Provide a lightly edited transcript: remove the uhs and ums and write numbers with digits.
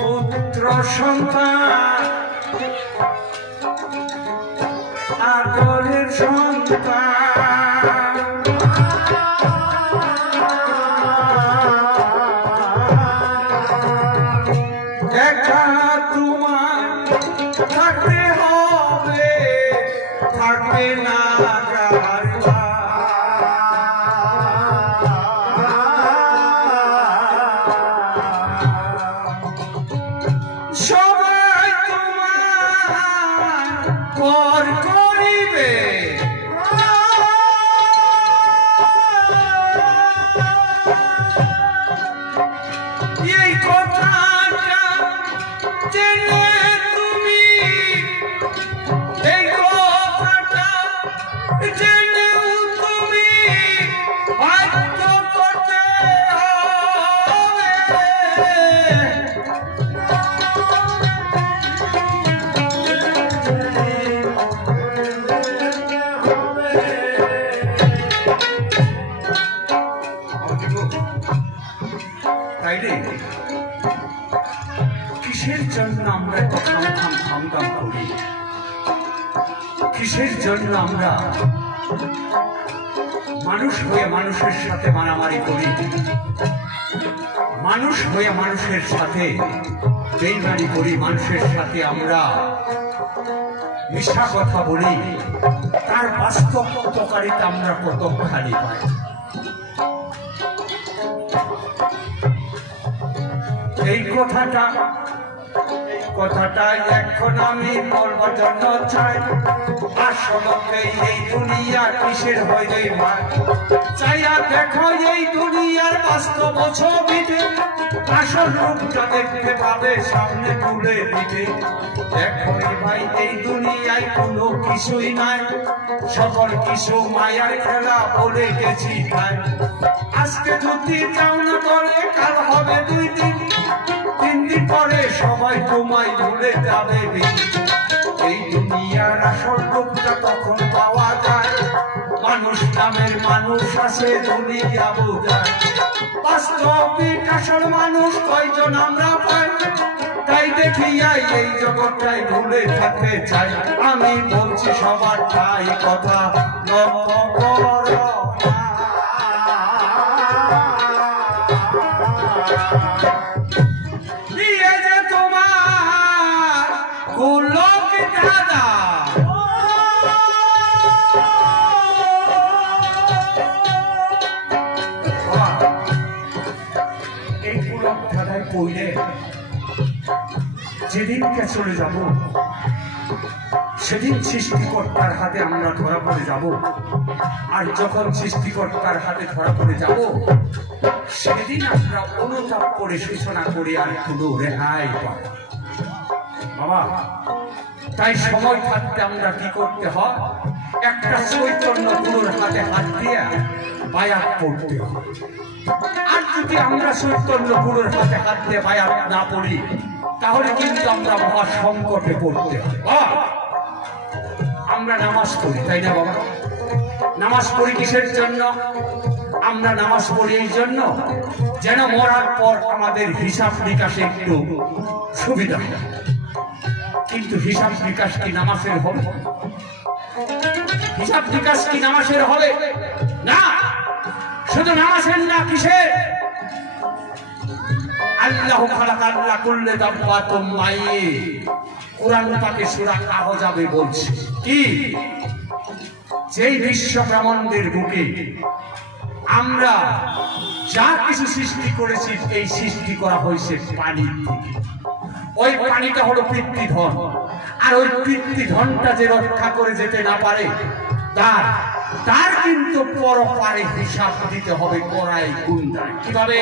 পুত্র সন্তান আদরের সন্তান একা তোমার থাকতে হবে, থাকবে না সবাই তোমার পর করিবে, এই কথাটা জেনে তুমি, এই কথাটা জেনেও তুমি বাধ্য করতে হবে। কিসের জন্য আমরা থাম করি? কিসের জন্য আমরা মানুষ হয়ে মানুষের সাথে মারামারি করি? মানুষ হয়ে মানুষের সাথে বেইমানি করি, মানুষের সাথে আমরা মিথ্যা কথা বলি, তার বাস্তব উপকারিতা আমরা কতখানি পাই? এই কথাটা এখন আমি বলবার জন্য চাই। আসলে এই দুনিয়া কিসের হয় রে ভাই? চাইয়া দেখো এই দুনিয়ার বাস্তব ছবিতে, আসল রূপটা দেখতে পাবে সামনে তুলে দিতে। দেখো ভাই এই দুনিয়ায় কোনো কিছুই নাই, সকল কিছু মায়ার খেলা বলে গেছি তাই। আজকে যদি যাও না করে কাল হবে 2 দিন, 3 দিন পরে সবাই তোমায় ভুলে যাবে। এই দুনিয়ার আসল রূপটা তখন পাওয়া যায়, মানুষ নামের মানুষ আছে দুনিয়া বোঝায়। বাস্তবিক আসল মানুষ কয়জন আমরা পাই, তাই দেখিয়াই এই জগৎটাই ভুলে থাকতে চাই। আমি বলছি সবার ঠাই কথা লক্ষ্য করো না। এই যে তোমার গোলক দাদা এই গোলক দাদায় পড়লে যেদিনকে চলে যাব সেদিন সৃষ্টিকর্তার হাতে আমরা ধরা পড়ে যাব। আর যখন সৃষ্টিকর্তার হাতে ধরা পড়ে যাব সেদিন আমরা অনুতাপ করে সূচনা করে আর কোনো রেহাই পাব বাবা। তাই সময় থাকতে আমরা কি করতে হয়, একটা চৈতন্য গুরুর হাতে হাত দিয়ে বায়াত পড়তে হয়। আর যদি আমরা চৈতন্য গুরুর হাতে হাত দিয়ে বায়াত না পড়ি তাহলে কিন্তু আমরা মহা সংকটে পড়তে হয়। আমরা নামাজ পড়ি তাই না বাবা? নামাজ পড়ি কিসের জন্য? আমরা নামাজ পড়ি এই জন্য যেন মরার পর আমাদের হিসাব নিকাশে একটু সুবিধা হয়। কিন্তু হিসাব নিকাশ কি নামাজের হবে? হিসাব নিকাশ কি নামাজের হবে না? শুধু নামাজের না, কিসের? আল্লাহ খালাকাল্লা কুল্লে দাব্বাতুম মাইয়্যিত, কুরআন পাকে সূরা আহজাবে বলছে কি, যেই বিশ্ব ব্রহ্মাণ্ডের বুকে আমরা যা কিছু সৃষ্টি করেছি এই সৃষ্টি করা হয়েছে পানি থেকে। ওই পানিটা হলো পিতৃধন, আর ওই পিতৃধনটা যে রক্ষা করে যেতে না পারে তার কিন্তু পরপারে হিসাব দিতে হবে কড়াই গুন্ডায়। কিভাবে?